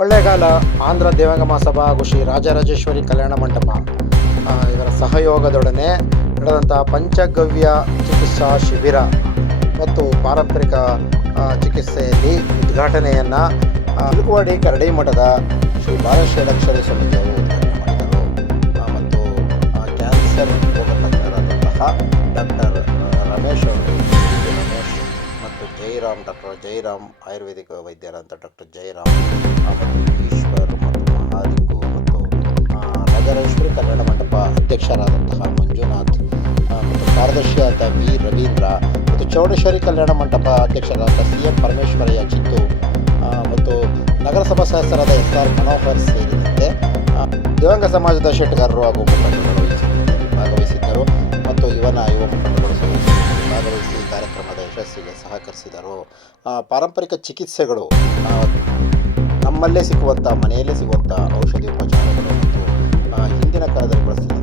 ಕೊಳ್ಳೇಗಾಲ ಆಂಧ್ರ ದೇವಾಂಗಮ ಸಭಾ ಹಾಗೂ ಶ್ರೀ ರಾಜರಾಜೇಶ್ವರಿ ಕಲ್ಯಾಣ ಮಂಟಪ. ಇವರ ಸಹಯೋಗದೊಡನೆ ನಡೆದಂತಹ ಪಂಚಗವ್ಯ ಚಿಕಿತ್ಸಾ ಶಿಬಿರ ಮತ್ತು ಪಾರಂಪರಿಕ ಚಿಕಿತ್ಸೆಯಲ್ಲಿ ಉದ್ಘಾಟನೆಯನ್ನು ತಿರುಗುವಾಡಿ ಕರಡಿ ಮಠದ ಶ್ರೀ ಬಾಲಶ್ರೀಲಕ್ಷರಿ ಸ್ವಾಮೀಜಿಯವರು ಉದ್ಘಾಟನೆ ಮಾಡಿದರು. ಮತ್ತು ಕ್ಯಾನ್ಸರ್ ರಮೇಶ್ ಅವರು. ಜೈರಾಮ್, ಡಾಕ್ಟರ್ ಜೈರಾಮ್, ಆಯುರ್ವೇದಿಕ ವೈದ್ಯರಂತ ಡಾಕ್ಟರ್ ಜೈರಾಮ್ ಈಶ್ವರ್ ಮತ್ತು ಮಹಾಲಿಂಗು ಮತ್ತು ರಾಜರಾಜೇಶ್ವರಿ ಕಲ್ಯಾಣ ಮಂಟಪ ಅಧ್ಯಕ್ಷರಾದಂತಹ ಮಂಜುನಾಥ್ ಮತ್ತು ಕಾರ್ಯದರ್ಶಿಯಾದ ವಿ. ರವೀಂದ್ರ ಮತ್ತು ಚೌಡೇಶ್ವರಿ ಕಲ್ಯಾಣ ಮಂಟಪ ಅಧ್ಯಕ್ಷರಾದ ಸಿ. ಎಂ. ಪರಮೇಶ್ವರಯ್ಯ ಚಿತ್ತು ಮತ್ತು ನಗರಸಭಾ ಸದಸ್ಯರಾದ ಎಸ್. ಆರ್. ಮನೋಹರ್ ಸೇರಿದಂತೆ ದಿವಂಗ ಸಮಾಜದ ಶೆಟ್ಗಾರರು ಹಾಗೂ ಮುಖಂಡರು ಭಾಗವಹಿಸಿದ್ದರು. ಮತ್ತು ಯುವನ ಯುವ ಮುಖಂಡರುಗಳು ಸಹಕರಿಸಿದರು. ಪಾರಂಪರಿಕ ಚಿಕಿತ್ಸೆಗಳು ನಮ್ಮಲ್ಲೇ ಸಿಗುವಂಥ ಮನೆಯಲ್ಲೇ ಸಿಗುವಂಥ ಔಷಧಿ ಉಪಚಾರಗಳು ಮತ್ತು ಹಿಂದಿನ ಕಾಲದಲ್ಲಿ ಬಳಸ್ತಿದ್ದಂಥ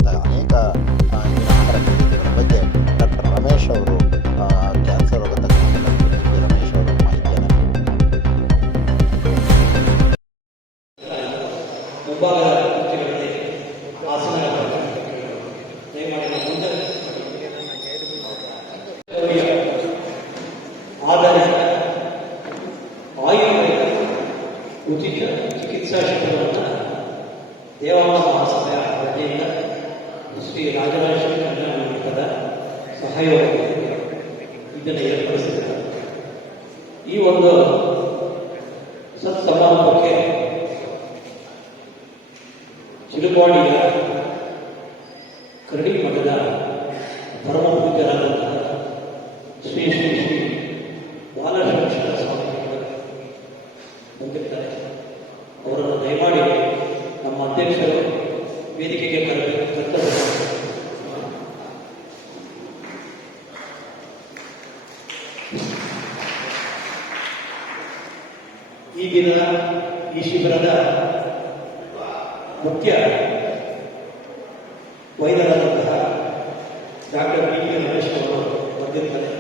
ಈ ಒಂದು ಸತ್ಸಮಾರಂಭಕ್ಕೆ ಚಿರುಗಾಡಿಯ ಕರಡಿ ಮಠದ ಪರಮ ಪೂಜ್ಯರಾದಂತಹ ಶ್ರೀ ಶ್ರೀ ಶ್ರೀ ಬಾಲಶಂಕರ ಸ್ವಾಮಿಗಳು ಬಂದಿರ್ತಾರೆ ಅವರನ್ನು ದಯಮಾಡಿ ನಮ್ಮ ಅಧ್ಯಕ್ಷರು ವೇದಿಕೆಗೆ ಕರೆದು ಕರ್ತವ್ಯ ಈಗಿನ ಈ ಶಿಬಿರದ ಮುಖ್ಯ ವೈದ್ಯರಾದಂತಹ ಡಾಕ್ಟರ್ ಬಿ ಕೆ ರಮೇಶ್ ಅವರು ಬಂದಿರ್ತಾರೆ.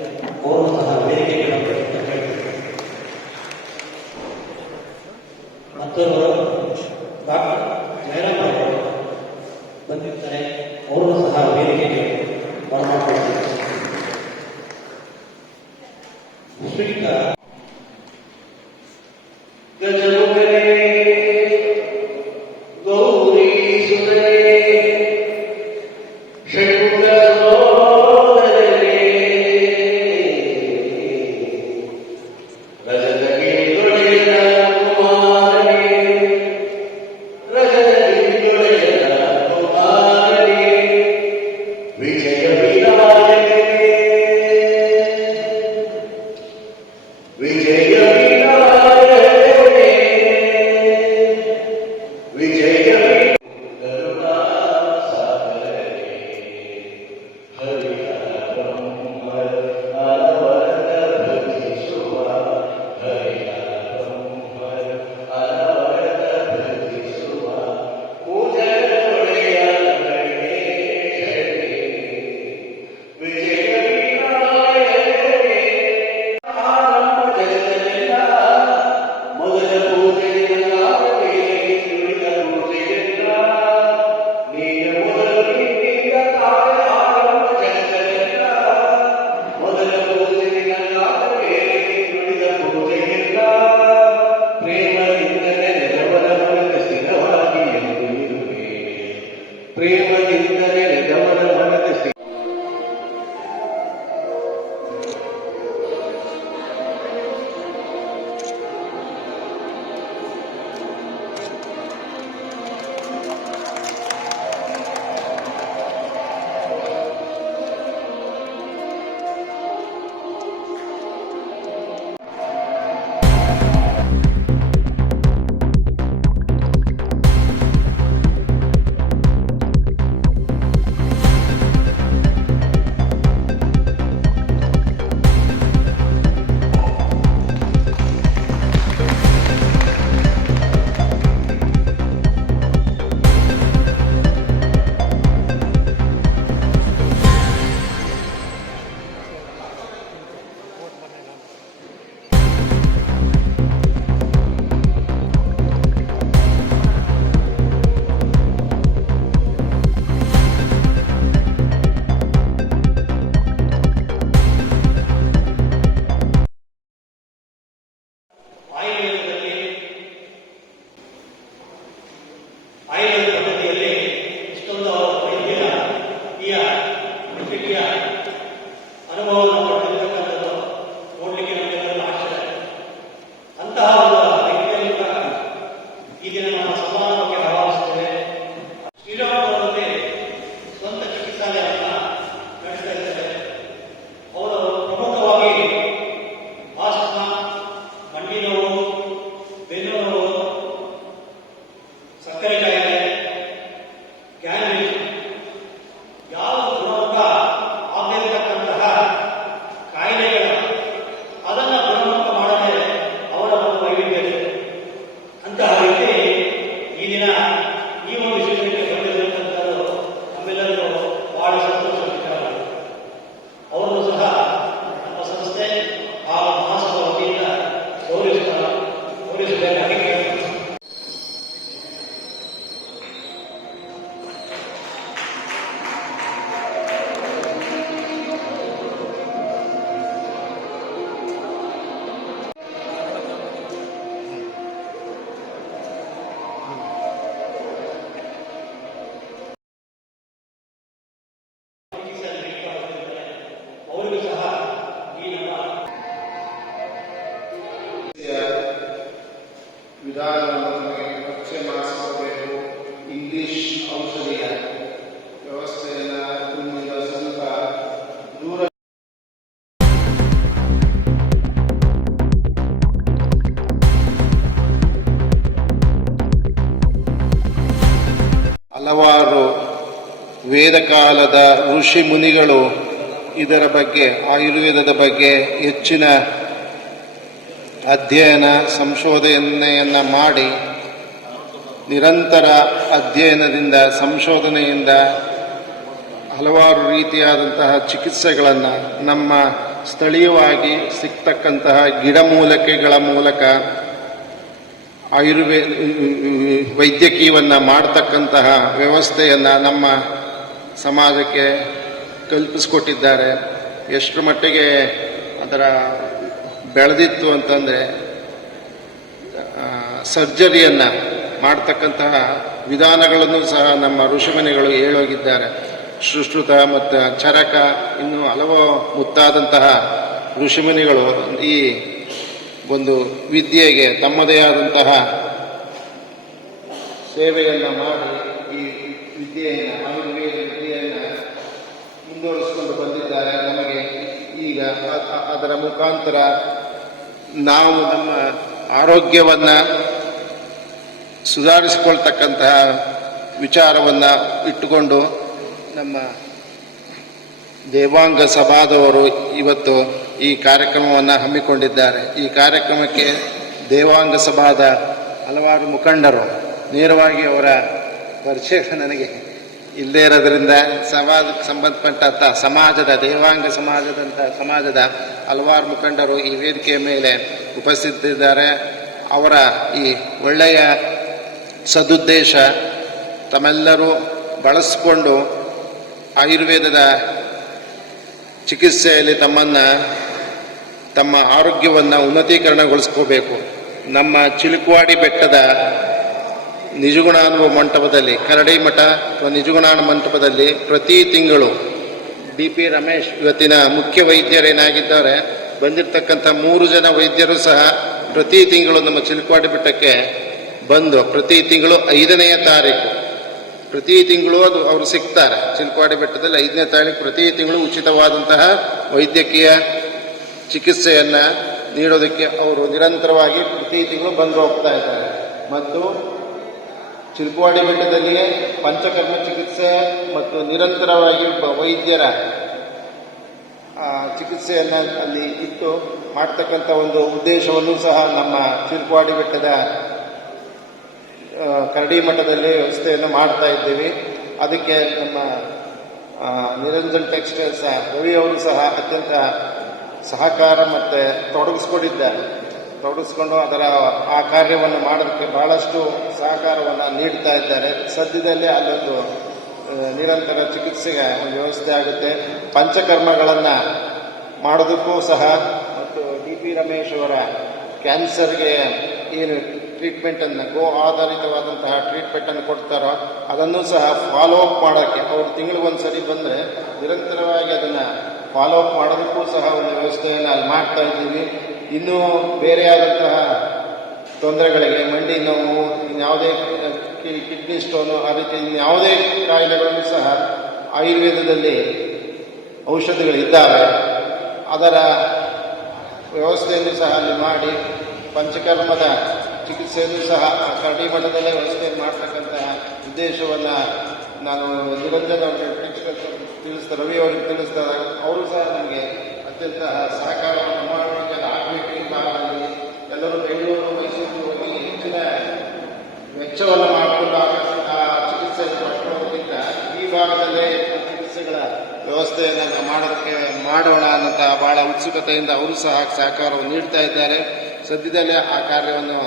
ಔಷಧಿಯ ತುಂಬಿದ ದೂರ ಹಲವಾರು ವೇದಕಾಲದ ಋಷಿ ಮುನಿಗಳು ಇದರ ಬಗ್ಗೆ, ಆಯುರ್ವೇದದ ಬಗ್ಗೆ ಹೆಚ್ಚಿನ ಅಧ್ಯಯನ, ಸಂಶೋಧನೆಯನ್ನು ಮಾಡಿ ನಿರಂತರ ಅಧ್ಯಯನದಿಂದ, ಸಂಶೋಧನೆಯಿಂದ ಹಲವಾರು ರೀತಿಯಾದಂತಹ ಚಿಕಿತ್ಸೆಗಳನ್ನು ನಮ್ಮ ಸ್ಥಳೀಯವಾಗಿ ಸಿಗ್ತಕ್ಕಂತಹ ಗಿಡಮೂಲಿಕೆಗಳ ಮೂಲಕ ಆಯುರ್ವೇದ ವೈದ್ಯಕೀಯವನ್ನು ಮಾಡ್ತಕ್ಕಂತಹ ವ್ಯವಸ್ಥೆಯನ್ನು ನಮ್ಮ ಸಮಾಜಕ್ಕೆ ಕಲ್ಪಿಸಿಕೊಟ್ಟಿದ್ದಾರೆ. ಎಷ್ಟು ಮಟ್ಟಿಗೆ ಅದರ ಬೆಳೆದಿತ್ತು ಅಂತಂದರೆ ಸರ್ಜರಿಯನ್ನು ಮಾಡ್ತಕ್ಕಂತಹ ವಿಧಾನಗಳನ್ನು ಸಹ ನಮ್ಮ ಋಷಿಮುನಿಗಳು ಹೇಳೋಗಿದ್ದಾರೆ. ಸುಶ್ರುತ ಮತ್ತು ಚರಕ ಇನ್ನೂ ಹಲವು ಮುತ್ತಾದಂತಹ ಋಷಿಮುನಿಗಳು ಈ ಒಂದು ವಿದ್ಯೆಗೆ ತಮ್ಮದೇ ಆದಂತಹ ಸೇವೆಯನ್ನು ಮಾಡಿ ಈ ವಿದ್ಯೆಯನ್ನು, ಆಯುರ್ವೇದ ವಿದ್ಯೆಯನ್ನು ಮುಂದುವರಿಸಿಕೊಂಡು ಬಂದಿದ್ದಾರೆ. ನಮಗೆ ಈಗ ಅದರ ಮುಖಾಂತರ ನಾವು ನಮ್ಮ ಆರೋಗ್ಯವನ್ನು ಸುಧಾರಿಸಿಕೊಳ್ತಕ್ಕಂತಹ ವಿಚಾರವನ್ನು ಇಟ್ಟುಕೊಂಡು ನಮ್ಮ ದೇವಾಂಗ ಸಭಾದವರು ಇವತ್ತು ಈ ಕಾರ್ಯಕ್ರಮವನ್ನು ಹಮ್ಮಿಕೊಂಡಿದ್ದಾರೆ. ಈ ಕಾರ್ಯಕ್ರಮಕ್ಕೆ ದೇವಾಂಗ ಸಭಾದ ಹಲವಾರು ಮುಖಂಡರು ನೇರವಾಗಿ ಅವರ ಪರಿಚಯ ನನಗೆ ಇಲ್ಲದೇ ಇರೋದ್ರಿಂದ ಸಮಾಜಕ್ಕೆ ಸಂಬಂಧಪಟ್ಟಂಥ ಸಮಾಜದ ದೇವಾಂಗ ಸಮಾಜದಂಥ ಸಮಾಜದ ಹಲವಾರು ಮುಖಂಡರು ಈ ವೇದಿಕೆಯ ಮೇಲೆ ಉಪಸ್ಥಿತಿದ್ದಾರೆ. ಅವರ ಈ ಒಳ್ಳೆಯ ಸದುದ್ದೇಶ ತಮ್ಮೆಲ್ಲರೂ ಬಳಸಿಕೊಂಡು ಆಯುರ್ವೇದದ ಚಿಕಿತ್ಸೆಯಲ್ಲಿ ತಮ್ಮನ್ನು ತಮ್ಮ ಆರೋಗ್ಯವನ್ನು ಉನ್ನತೀಕರಣಗೊಳಿಸ್ಕೋಬೇಕು. ನಮ್ಮ ಚಿಲುಕುವಾಡಿ ಬೆಟ್ಟದ ನಿಜಗುಣಾನುಭವ ಮಂಟಪದಲ್ಲಿ, ಕರಡಿ ಮಠ ಅಥವಾ ನಿಜಗುಣಾನು ಮಂಟಪದಲ್ಲಿ ಪ್ರತಿ ತಿಂಗಳು ಡಿ ಪಿ ರಮೇಶ್ ಇವತ್ತಿನ ಮುಖ್ಯ ವೈದ್ಯರೇನಾಗಿದ್ದಾರೆ, ಬಂದಿರತಕ್ಕಂಥ ಮೂರು ಜನ ವೈದ್ಯರು ಸಹ ಪ್ರತಿ ತಿಂಗಳು ನಮ್ಮ ಚಿಲುಕುವಾಡಿ ಬೆಟ್ಟಕ್ಕೆ ಬಂದು ಪ್ರತಿ ತಿಂಗಳು ಐದನೆಯ ತಾರೀಕು. ಪ್ರತಿ ತಿಂಗಳು ಅದು ಅವರು ಸಿಗ್ತಾರೆ. ಚಿಲ್ಕವಾಡಿ ಬೆಟ್ಟದಲ್ಲಿ ಐದನೇ ತಾರೀಕು ಪ್ರತಿ ತಿಂಗಳು ಉಚಿತವಾದಂತಹ ವೈದ್ಯಕೀಯ ಚಿಕಿತ್ಸೆಯನ್ನು ನೀಡೋದಕ್ಕೆ ಅವರು ನಿರಂತರವಾಗಿ ಪ್ರತಿ ತಿಂಗಳು ಬಂದು ಹೋಗ್ತಾ ಇದ್ದಾರೆ. ಮತ್ತು ಚಿಲ್ಕವಾಡಿ ಬೆಟ್ಟದಲ್ಲಿಯೇ ಪಂಚಕರ್ಮ ಚಿಕಿತ್ಸೆ ಮತ್ತು ನಿರಂತರವಾಗಿ ವೈದ್ಯರ ಚಿಕಿತ್ಸೆಯನ್ನು ಅಲ್ಲಿ ಇಟ್ಟು ಮಾಡ್ತಕ್ಕಂಥ ಒಂದು ಉದ್ದೇಶವನ್ನು ಸಹ ನಮ್ಮ ಚಿಲ್ಕವಾಡಿ ಬೆಟ್ಟದ ಕರಡಿ ಮಠದಲ್ಲಿ ವ್ಯವಸ್ಥೆಯನ್ನು ಮಾಡ್ತಾ ಇದ್ದೀವಿ. ಅದಕ್ಕೆ ನಮ್ಮ ನಿರಂಜನ್ ಟೆಕ್ಸ್ಟೈಲ್ಸ್ ರವಿ ಅವರು ಸಹ ಅತ್ಯಂತ ಸಹಕಾರ ಮತ್ತು ತೊಡಗಿಸ್ಕೊಂಡಿದ್ದಾರೆ. ತೊಡಗಿಸ್ಕೊಂಡು ಅದರ ಆ ಕಾರ್ಯವನ್ನು ಮಾಡೋದಕ್ಕೆ ಬಹಳಷ್ಟು ಸಹಕಾರವನ್ನು ನೀಡ್ತಾ ಇದ್ದಾರೆ. ಸದ್ಯದಲ್ಲೇ ಅಲ್ಲೊಂದು ನಿರಂತರ ಚಿಕಿತ್ಸೆಗೆ ಒಂದು ವ್ಯವಸ್ಥೆ ಆಗುತ್ತೆ. ಪಂಚಕರ್ಮಗಳನ್ನು ಮಾಡೋದಕ್ಕೂ ಸಹ, ಮತ್ತು ಡಿ ಪಿ ರಮೇಶ್ ಅವರ ಕ್ಯಾನ್ಸರ್ಗೆ ಏನು ಟ್ರೀಟ್ಮೆಂಟನ್ನು ಗೋ ಆಧಾರಿತವಾದಂತಹ ಟ್ರೀಟ್ಮೆಂಟನ್ನು ಕೊಡ್ತಾರೋ, ಅದನ್ನು ಸಹ ಫಾಲೋ ಅಪ್ ಮಾಡೋಕ್ಕೆ ಅವರು ತಿಂಗಳಿಗೊಂದು ಸರಿ ಬಂದರೆ ನಿರಂತರವಾಗಿ ಅದನ್ನು ಫಾಲೋ ಅಪ್ ಮಾಡೋದಕ್ಕೂ ಸಹ ಒಂದು ವ್ಯವಸ್ಥೆಯನ್ನು ಅಲ್ಲಿ ಮಾಡ್ತಾ ಇದ್ದೀವಿ. ಇನ್ನೂ ಬೇರೆಯಾದಂತಹ ತೊಂದರೆಗಳಿಗೆ, ಮಂಡಿ ನೋವು, ಇನ್ಯಾವುದೇ ಕಿಡ್ನಿ ಸ್ಟೋನು ಆ ರೀತಿ ಇನ್ಯಾವುದೇ ಕಾಯಿಲೆಗಳನ್ನು ಸಹ ಆಯುರ್ವೇದದಲ್ಲಿ ಔಷಧಿಗಳಿದ್ದಾವೆ. ಅದರ ವ್ಯವಸ್ಥೆಯನ್ನು ಸಹ ಅಲ್ಲಿ ಮಾಡಿ, ಪಂಚಕರ್ಮದ ಚಿಕಿತ್ಸೆಯಲ್ಲೂ ಸಹ ಕರಡಿ ಮಠದಲ್ಲೇ ವ್ಯವಸ್ಥೆ ಮಾಡ್ತಕ್ಕಂತಹ ಉದ್ದೇಶವನ್ನು ನಾನು ನಿರಂಜನ ಅವರಿಗೆ ತಿಳಿಸ್ತಾ ರವಿ ಅವರಿಗೆ ತಿಳಿಸ್ತಾ ಅವರು ಸಹ ನನಗೆ ಅತ್ಯಂತ ಸಹಕಾರವನ್ನು ಮಾಡಲಿಕ್ಕೆ ಆಗಬೇಕು ಆಗಲಿ ಎಲ್ಲರೂ ಬೆಂಗಳೂರು, ಮೈಸೂರು ಹೋಗಿ ಹೆಚ್ಚಿನ ವೆಚ್ಚವನ್ನು ಮಾಡಿಕೊಂಡು ಆ ಚಿಕಿತ್ಸೆಯನ್ನು ಮಾಡಿಕೊಳ್ಳೋದಕ್ಕಿಂತ ಈ ಭಾಗದಲ್ಲೇ ಚಿಕಿತ್ಸೆಗಳ ವ್ಯವಸ್ಥೆಯನ್ನು ಮಾಡೋದಕ್ಕೆ ಮಾಡೋಣ ಅನ್ನೋಂಥ ಬಹಳ ಉತ್ಸುಕತೆಯಿಂದ ಅವರು ಸಹ ಸಹಕಾರವನ್ನು ನೀಡ್ತಾ ಇದ್ದಾರೆ. ಸದ್ಯದಲ್ಲೇ ಆ ಕಾರ್ಯವನ್ನು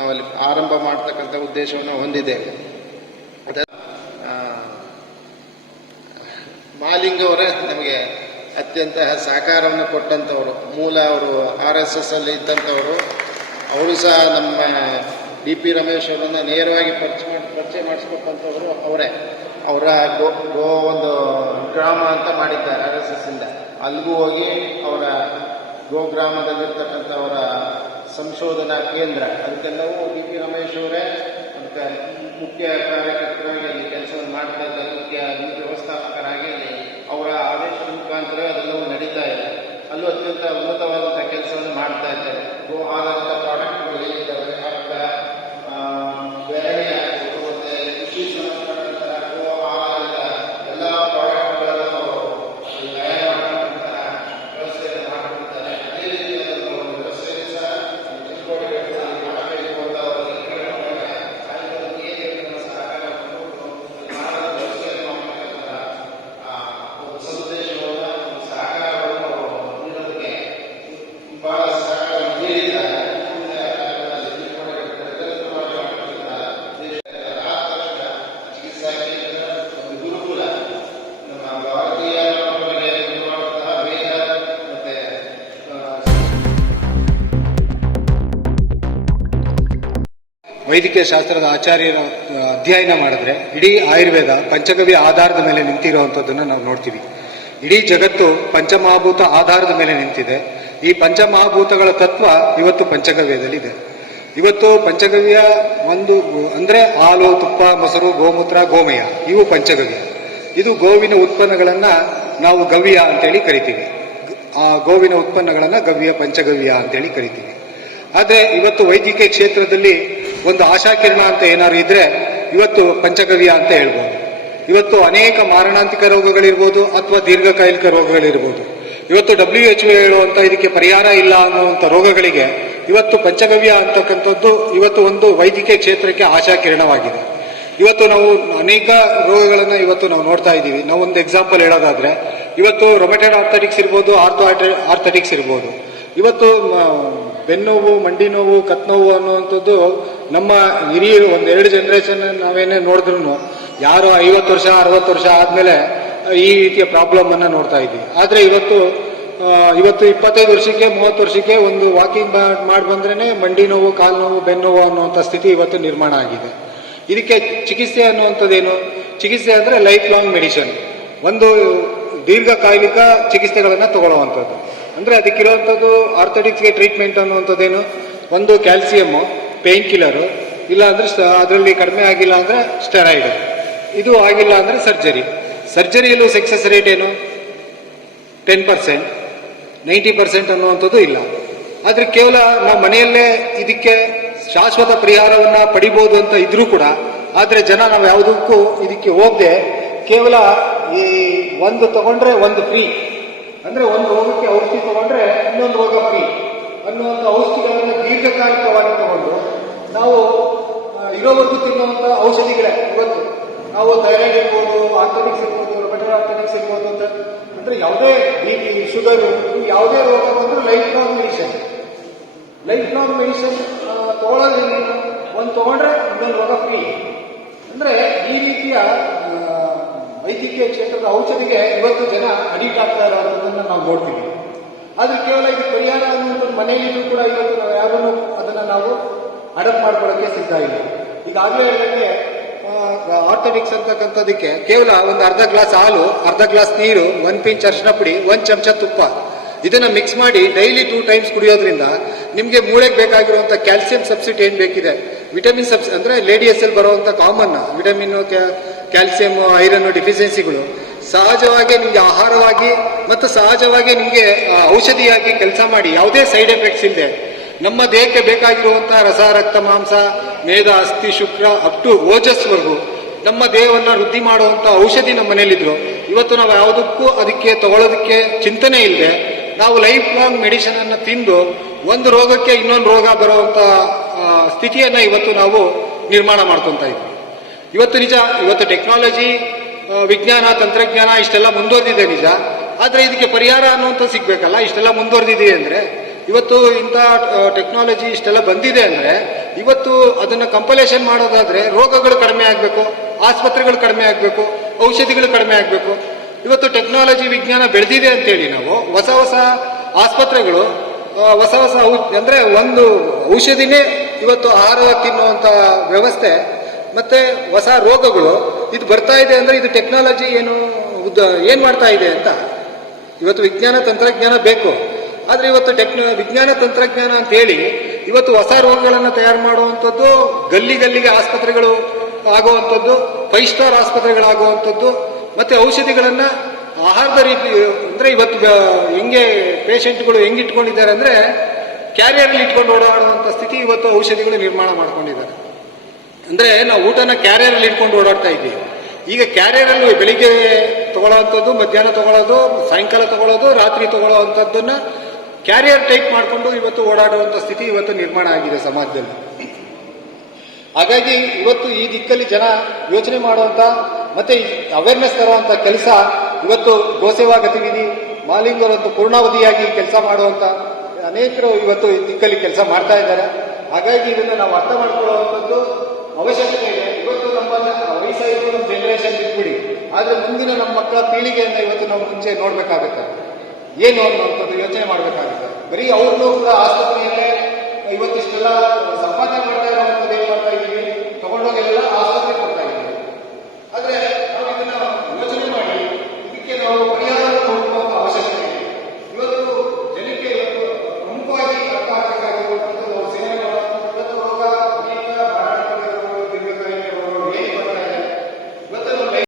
ನಾವಲ್ಲಿ ಆರಂಭ ಮಾಡ್ತಕ್ಕಂಥ ಉದ್ದೇಶವನ್ನು ಹೊಂದಿದ್ದೇವೆ ಅದ ಮಾಲಿಂಗ್ ಅವರೇ ನಮಗೆ ಅತ್ಯಂತ ಸಹಕಾರವನ್ನು ಕೊಟ್ಟಂಥವರು. ಮೂಲ ಅವರು ಆರ್ ಎಸ್ ಎಸ್ ಅಲ್ಲಿ ಇದ್ದಂಥವರು. ಅವರು ಸಹ ನಮ್ಮ ಡಿ ಪಿ ರಮೇಶ್ ಅವರನ್ನು ನೇರವಾಗಿ ಪರಿಚಯ ಮಾಡಿ, ಪರಿಚಯ ಮಾಡಿಸ್ಕೊಟ್ಟಂಥವರು ಅವರೇ. ಅವರ ಗೋ ಗೋ ಒಂದು ಗ್ರಾಮ ಅಂತ ಮಾಡಿದ್ದಾರೆ ಆರ್ ಎಸ್ ಎಸ್ ಇಂದ. ಅಲ್ಲಿಗೂ ಹೋಗಿ ಅವರ ಗೋ ಗ್ರಾಮದಲ್ಲಿರ್ತಕ್ಕಂಥ ಅವರ ಸಂಶೋಧನಾ ಕೇಂದ್ರ. ಅದಕ್ಕೆಲ್ಲವೂ ಡಿ ಪಿ ರಮೇಶ್ ಅವರೇ ಅದಕ್ಕೆ ಮುಖ್ಯ ಕಾರ್ಯಕರ್ತರಾಗಿ ಅಲ್ಲಿ ಕೆಲಸವನ್ನು ಮಾಡ್ತಾ ಇದ್ದಾರೆ ಮುಖ್ಯ ವ್ಯವಸ್ಥಾಪಕರಾಗಿ ಅಲ್ಲಿ ಅವರ ಆದೇಶದ ಮುಖಾಂತರ ಅದೆಲ್ಲವೂ ನಡೀತಾ ಇದೆ. ಅಲ್ಲೂ ಅತ್ಯಂತ ಉನ್ನತವಾದಂಥ ಕೆಲಸವನ್ನು ಮಾಡ್ತಾ ಇದ್ದಾರೆ. ಗೋ ವೈದ್ಯಕೀಯ ಶಾಸ್ತ್ರದ ಆಚಾರ್ಯರ ಅಧ್ಯಯನ ಮಾಡಿದ್ರೆ ಇಡೀ ಆಯುರ್ವೇದ ಪಂಚಗವ್ಯ ಆಧಾರದ ಮೇಲೆ ನಿಂತಿರುವಂಥದ್ದನ್ನು ನಾವು ನೋಡ್ತೀವಿ. ಇಡೀ ಜಗತ್ತು ಪಂಚಮಹಾಭೂತ ಆಧಾರದ ಮೇಲೆ ನಿಂತಿದೆ. ಈ ಪಂಚಮಹಾಭೂತಗಳ ತತ್ವ ಇವತ್ತು ಪಂಚಗವ್ಯದಲ್ಲಿದೆ ಇವತ್ತು ಪಂಚಗವ್ಯ ಒಂದು ಅಂದ್ರೆ ಹಾಲು, ತುಪ್ಪ, ಮೊಸರು, ಗೋಮೂತ್ರ, ಗೋಮಯ, ಇವು ಪಂಚಗವ್ಯ. ಇದು ಗೋವಿನ ಉತ್ಪನ್ನಗಳನ್ನ ನಾವು ಗವ್ಯ ಅಂತೇಳಿ ಕರಿತೀವಿ. ಆ ಗೋವಿನ ಉತ್ಪನ್ನಗಳನ್ನ ಗವ್ಯ, ಪಂಚಗವ್ಯ ಅಂತೇಳಿ ಕರಿತೀವಿ. ಆದ್ರೆ ಇವತ್ತು ವೈದ್ಯಕೀಯ ಕ್ಷೇತ್ರದಲ್ಲಿ ಒಂದು ಆಶಾಕಿರಣ ಅಂತ ಏನಾದ್ರು ಇದ್ರೆ ಇವತ್ತು ಪಂಚಗವ್ಯ ಅಂತ ಹೇಳ್ಬೋದು. ಇವತ್ತು ಅನೇಕ ಮಾರಣಾಂತಿಕ ರೋಗಗಳಿರ್ಬೋದು ಅಥವಾ ದೀರ್ಘಕಾಲಿಕ ರೋಗಗಳಿರ್ಬೋದು. ಇವತ್ತು ಡಬ್ಲ್ಯೂ ಎಚ್ ಹೇಳುವಂತ ಇದಕ್ಕೆ ಪರಿಹಾರ ಇಲ್ಲ ಅನ್ನುವಂಥ ರೋಗಗಳಿಗೆ ಇವತ್ತು ಪಂಚಗವ್ಯ ಅಂತಕ್ಕಂಥದ್ದು ಇವತ್ತು ಒಂದು ವೈದ್ಯಕೀಯ ಕ್ಷೇತ್ರಕ್ಕೆ ಆಶಾಕಿರಣವಾಗಿದೆ ಇವತ್ತು ನಾವು ಅನೇಕ ರೋಗಗಳನ್ನು ಇವತ್ತು ನಾವು ನೋಡ್ತಾ ಇದ್ದೀವಿ. ನಾವು ಒಂದು ಎಕ್ಸಾಂಪಲ್ ಹೇಳೋದಾದ್ರೆ, ಇವತ್ತು ರೊಮೆಟೆಡ್ ಆರ್ಥೆಟಿಕ್ಸ್ ಇರ್ಬೋದು ಆರ್ಥೋ ಆರ್ಥೆಟಿಕ್ಸ್ ಇರ್ಬೋದು. ಇವತ್ತು ಬೆನ್ನೋವು ಮಂಡಿ ನೋವು ಕತ್ ನೋವು ಅನ್ನುವಂಥದ್ದು ನಮ್ಮ ಹಿರಿಯರು ಒಂದೆರಡು ಜನರೇಷನ್ ನಾವೇನೇ ನೋಡಿದ್ರು ಯಾರು ಐವತ್ತು ವರ್ಷ, ಅರವತ್ತು ವರ್ಷ ಆದಮೇಲೆ ಈ ರೀತಿಯ ಪ್ರಾಬ್ಲಮ್ ಅನ್ನ ನೋಡ್ತಾ ಇದ್ದೀವಿ ಆದರೆ ಇವತ್ತು ಇವತ್ತು ಇಪ್ಪತ್ತೈದು ವರ್ಷಕ್ಕೆ, ಮೂವತ್ತು ವರ್ಷಕ್ಕೆ ಒಂದು ವಾಕಿಂಗ್ ಮಾಡಿ ಬಂದ್ರೇ ಮಂಡಿ ನೋವು, ಕಾಲು ನೋವು, ಬೆನ್ನು ನೋವು ಅನ್ನುವಂಥ ಸ್ಥಿತಿ ಇವತ್ತು ನಿರ್ಮಾಣ ಆಗಿದೆ. ಇದಕ್ಕೆ ಚಿಕಿತ್ಸೆ ಅನ್ನುವಂಥದ್ದೇನು? ಚಿಕಿತ್ಸೆ ಅಂದ್ರೆ ಲೈಫ್ ಲಾಂಗ್ ಮೆಡಿಸಿನ್ ಒಂದು ದೀರ್ಘಕಾಲಿಕ ಚಿಕಿತ್ಸೆಗಳನ್ನ ತಗೊಳ್ಳುವಂಥದ್ದು. ಅಂದ್ರೆ ಅದಕ್ಕಿರುವಂಥದ್ದು ಆರ್ಥೋಟಿಕ್ಸ್ಗೆ ಟ್ರೀಟ್ಮೆಂಟ್ ಅನ್ನುವಂಥದ್ದೇನು? ಒಂದು ಕ್ಯಾಲ್ಸಿಯಮ್ ಪೇನ್ ಕಿಲ್ಲರು. ಇಲ್ಲ ಅಂದ್ರೆ ಅದರಲ್ಲಿ ಕಡಿಮೆ ಆಗಿಲ್ಲ ಅಂದ್ರೆ ಸ್ಟೆರಾಯ್ಡ್ ಇದು ಆಗಿಲ್ಲ ಅಂದ್ರೆ ಸರ್ಜರಿ. ಸರ್ಜರಿಯಲ್ಲೂ ಸಕ್ಸಸ್ ರೇಟ್ ಏನು? ಟೆನ್ ಪರ್ಸೆಂಟ್ ನೈಂಟಿ ಪರ್ಸೆಂಟ್ ಅನ್ನುವಂಥದ್ದು ಇಲ್ಲ. ಆದರೆ ಕೇವಲ ನಾವು ಮನೆಯಲ್ಲೇ ಇದಕ್ಕೆ ಶಾಶ್ವತ ಪರಿಹಾರವನ್ನ ಪಡಿಬೋದು ಅಂತ ಇದ್ರೂ ಕೂಡ, ಆದರೆ ಜನ ನಾವು ಯಾವುದಕ್ಕೂ ಇದಕ್ಕೆ ಹೋಗದೆ, ಕೇವಲ ಈ ಒಂದು ತಗೊಂಡ್ರೆ ಒಂದು ಫ್ರೀ ಅಂದ್ರೆ ಒಂದು ರೋಗಕ್ಕೆ ಔಷಧಿ ತಗೊಂಡ್ರೆ ಇನ್ನೊಂದು ರೋಗ ಫ್ರೀ ಅನ್ನುವಂಥ ಔಷಧಿಗಳನ್ನು ದೀರ್ಘಕಾಲಿಕವಾಗಿ ತಗೊಂಡು ನಾವು ಇರೋ ಹೊತ್ತು ತಿನ್ನುವಂಥ ಔಷಧಿಗಳೇ ಇವತ್ತು. ನಾವು ಥೈರಾಯ್ಡ್ ಇರ್ಬೋದು ಆರ್ಥನಿಕ್ಸ್ ಇರ್ಬೋದು ಬೆಟರ್ ಆರ್ಥನಿಕ್ಸ್ ಇರ್ಬೋದು ಅಂತ. ಅಂದ್ರೆ ಯಾವುದೇ ಬಿ ಪಿ ಶುಗರ್ ಯಾವುದೇ ರೋಗ ಬಂದರೂ life long medicine lifelong medicine ತಗೊಳ್ಳೋದ್ರಿಂದ ಒಂದು ತಗೊಂಡ್ರೆ ಇನ್ನೊಂದು ರೋಗ ಫ್ರೀ ಅಂದ್ರೆ ಈ ರೀತಿಯ ವೈದ್ಯಕೀಯ ಕ್ಷೇತ್ರದ ಔಷಧಿಗೆ ಇವತ್ತು ಜನ ಅಡಿಕ್ಟ್ ಆಗ್ತಾ ಇರೋದನ್ನ ನಾವು ನೋಡ್ತೀವಿ. ಆದ್ರೆ ಕೇವಲ ಇದು ಪರಿಹಾರ ಅನ್ನುವಂಥದ್ದು ಮನೆಯಲ್ಲಿಯೂ ಕೂಡ ಇವತ್ತು ನಾವು ಯಾರನ್ನು ಅದನ್ನ ನಾವು ಅಡಪ್ಟ್ ಮಾಡ್ಕೊಳ್ಳೋಕೆ ಸಿದ್ಧ ಇಲ್ಲ. ಈಗಾಗಲೇ ಹೇಳಿದಂಗೆ ಆರ್ಥೋಟಿಕ್ಸ್ ಅಂತಕ್ಕಂಥದಕ್ಕೆ ಕೇವಲ ಒಂದು ಅರ್ಧ ಗ್ಲಾಸ್ ಹಾಲು, ಅರ್ಧ ಗ್ಲಾಸ್ ನೀರು, ಒಂದ್ ಪಿಂಚ್ ಅರ್ಶನ ಪುಡಿ ಒಂದ್ ಚಮಚ ತುಪ್ಪ. ಇದನ್ನ ಮಿಕ್ಸ್ ಮಾಡಿ ಡೈಲಿ ಟೂ ಟೈಮ್ಸ್ ಕುಡಿಯೋದ್ರಿಂದ ನಿಮಗೆ ಮೂಳೆಗೆ ಬೇಕಾಗಿರುವಂತ ಕ್ಯಾಲ್ಸಿಯಂ ಸಬ್ಸಿಡಿ ಏನ್ ಬೇಕಿದೆ? ವಿಟಮಿನ್ ಸಬ್ಸ್ ಅಂದ್ರೆ ಲೇಡಿಯಸ್ ಅಲ್ಲಿ ಬರುವಂತ ಕಾಮನ್ ವಿಟಮಿನ್ ಕ್ಯಾಲ್ಸಿಯಂ ಐರನ್ ಡಿಫಿಷಿಯನ್ಸಿಗಳು ಸಹಜವಾಗಿ ನಿಮಗೆ ಆಹಾರವಾಗಿ ಮತ್ತು ಸಹಜವಾಗಿ ನಿಮಗೆ ಔಷಧಿಯಾಗಿ ಕೆಲಸ ಮಾಡಿ, ಯಾವುದೇ ಸೈಡ್ ಎಫೆಕ್ಟ್ಸ್ ಇಲ್ಲದೆ ನಮ್ಮ ದೇಹಕ್ಕೆ ಬೇಕಾಗಿರುವಂಥ ರಸ, ರಕ್ತ, ಮಾಂಸ ಮೇಧ ಅಸ್ಥಿ, ಶುಕ್ರ ಅಪ್ ಟು ಓಜಸ್ವರೆಗೂ ನಮ್ಮ ದೇಹವನ್ನು ವೃದ್ಧಿ ಮಾಡುವಂಥ ಔಷಧಿ ನಮ್ಮ ಮನೇಲಿದ್ರು ಇವತ್ತು ನಾವು ಯಾವುದಕ್ಕೂ ಅದಕ್ಕೆ ತಗೊಳ್ಳೋದಕ್ಕೆ ಚಿಂತನೆ ಇಲ್ಲದೆ ನಾವು ಲೈಫ್ ಲಾಂಗ್ ಮೆಡಿಸಿನ್ ಅನ್ನು ತಿಂದು, ಒಂದು ರೋಗಕ್ಕೆ ಇನ್ನೊಂದು ರೋಗ ಬರುವಂಥ ಸ್ಥಿತಿಯನ್ನು ಇವತ್ತು ನಾವು ನಿರ್ಮಾಣ ಮಾಡ್ಕೊತಾ ಇದ್ವಿ. ಇವತ್ತು ನಿಜ, ಇವತ್ತು ಟೆಕ್ನಾಲಜಿ ವಿಜ್ಞಾನ, ತಂತ್ರಜ್ಞಾನ ಇಷ್ಟೆಲ್ಲ ಮುಂದುವರೆದಿದೆ ನಿಜ. ಆದರೆ ಇದಕ್ಕೆ ಪರಿಹಾರ ಅನ್ನುವಂಥ ಸಿಗಬೇಕಲ್ಲ? ಇಷ್ಟೆಲ್ಲ ಮುಂದುವರೆದಿದೆ ಅಂದರೆ, ಇವತ್ತು ಇಂಥ ಟೆಕ್ನಾಲಜಿ ಇಷ್ಟೆಲ್ಲ ಬಂದಿದೆ ಅಂದರೆ, ಇವತ್ತು ಅದನ್ನು ಕಂಪಲೇಷನ್ ಮಾಡೋದಾದರೆ ರೋಗಗಳು ಕಡಿಮೆ ಆಗಬೇಕು, ಆಸ್ಪತ್ರೆಗಳು ಕಡಿಮೆ ಆಗಬೇಕು, ಔಷಧಿಗಳು ಕಡಿಮೆ ಆಗಬೇಕು. ಇವತ್ತು ಟೆಕ್ನಾಲಜಿ ವಿಜ್ಞಾನ ಬೆಳೆದಿದೆ ಅಂತೇಳಿ ನಾವು, ಹೊಸ ಹೊಸ ಆಸ್ಪತ್ರೆಗಳು ಹೊಸ ಹೊಸ ಅಂದ್ರೆ ಒಂದು ಔಷಧಿನೇ ಇವತ್ತು ಆಹಾರ ತಿನ್ನುವಂಥ ವ್ಯವಸ್ಥೆ, ಮತ್ತು ಹೊಸ ರೋಗಗಳು ಇದು ಬರ್ತಾ ಇದೆ ಅಂದ್ರೆ ಇದು ಟೆಕ್ನಾಲಜಿ ಏನು ಉದ್ದ ಏನು ಮಾಡ್ತಾ ಇದೆ ಅಂತ. ಇವತ್ತು ವಿಜ್ಞಾನ ತಂತ್ರಜ್ಞಾನ ಬೇಕು. ಆದ್ರೆ ಇವತ್ತು ಟೆಕ್ನ ವಿಜ್ಞಾನ ತಂತ್ರಜ್ಞಾನ ಅಂತ ಹೇಳಿ ಇವತ್ತು ಹೊಸ ರೋಗಗಳನ್ನು ತಯಾರು ಮಾಡುವಂಥದ್ದು, ಗಲ್ಲಿ ಗಲ್ಲಿಗೆ ಆಸ್ಪತ್ರೆಗಳು ಆಗುವಂಥದ್ದು ಫೈವ್ ಸ್ಟಾರ್ ಆಸ್ಪತ್ರೆಗಳಾಗುವಂಥದ್ದು ಮತ್ತೆ ಔಷಧಿಗಳನ್ನು ಆಹಾರದ ರೀತಿ, ಅಂದ್ರೆ ಇವತ್ತು ಹೆಂಗೆ ಪೇಷಂಟ್ಗಳು ಹೆಂಗೆ ಇಟ್ಕೊಂಡಿದ್ದಾರೆ ಅಂದ್ರೆ ಕ್ಯಾರಿಯರಲ್ಲಿ ಇಟ್ಕೊಂಡು ಓಡಾಡುವಂಥ ಸ್ಥಿತಿ ಇವತ್ತು ಔಷಧಿಗಳು ನಿರ್ಮಾಣ ಮಾಡ್ಕೊಂಡಿದ್ದಾರೆ. ಅಂದ್ರೆ ನಾವು ಊಟನ ಕ್ಯಾರಿಯರಲ್ಲಿ ಇಟ್ಕೊಂಡು ಓಡಾಡ್ತಾ ಇದ್ದೀವಿ. ಈಗ ಕ್ಯಾರಿಯರಲ್ಲಿ ಬೆಳಿಗ್ಗೆ ತಗೊಳ್ಳೋವಂಥದ್ದು ಮಧ್ಯಾಹ್ನ ತಗೊಳ್ಳೋದು ಸಾಯಂಕಾಲ ತಗೊಳ್ಳೋದು ರಾತ್ರಿ ತಗೊಳ್ಳೋವಂಥದ್ದನ್ನ ಕ್ಯಾರಿಯರ್ ಟೈಪ್ ಮಾಡಿಕೊಂಡು ಇವತ್ತು ಓಡಾಡುವಂಥ ಸ್ಥಿತಿ ಇವತ್ತು ನಿರ್ಮಾಣ ಆಗಿದೆ ಸಮಾಜದಲ್ಲಿ. ಹಾಗಾಗಿ ಇವತ್ತು ಈ ದಿಕ್ಕಲ್ಲಿ ಜನ ಯೋಚನೆ ಮಾಡುವಂಥ ಮತ್ತೆ ಅವೇರ್ನೆಸ್ ತರುವಂಥ ಕೆಲಸ ಇವತ್ತು ಗೋಸೇವಾ ಗತಿವಿಧಿ, ಮಾಲಿಂಗರಂತೂ ಪೂರ್ಣಾವಧಿಯಾಗಿ ಕೆಲಸ ಮಾಡುವಂಥ ಅನೇಕರು ಇವತ್ತು ಈ ದಿಕ್ಕಲ್ಲಿ ಕೆಲಸ ಮಾಡ್ತಾ ಇದ್ದಾರೆ. ಹಾಗಾಗಿ ಇದನ್ನು ನಾವು ಅರ್ಥ ಮಾಡ್ಕೊಳ್ಳುವಂಥದ್ದು ಅದನ್ನು ನಮ್ಮ ಮಕ್ಕಳ ಪೀಳಿಗೆಯನ್ನು ಇವತ್ತು ನಾವು ಮುಂಚೆ ನೋಡಬೇಕಾಗುತ್ತೆ. ಏನು ಅನ್ನುವಂಥದ್ದು ಯೋಚನೆ ಮಾಡಬೇಕಾಗುತ್ತೆ. ಬರೀ ಅವ್ರನ್ನೂ ಕೂಡ ಆಸ್ಪತ್ರೆಯಲ್ಲೇ ಇವತ್ತಿಷ್ಟೆಲ್ಲ ಸಂಪಾದನೆ ಮಾಡ್ತಾ ಇರೋವಂಥದ್ದು ಏನ್ ಮಾಡ್ತಾ ಇದ್ದೀವಿ? ತಗೊಂಡೋಗೆಲ್ಲ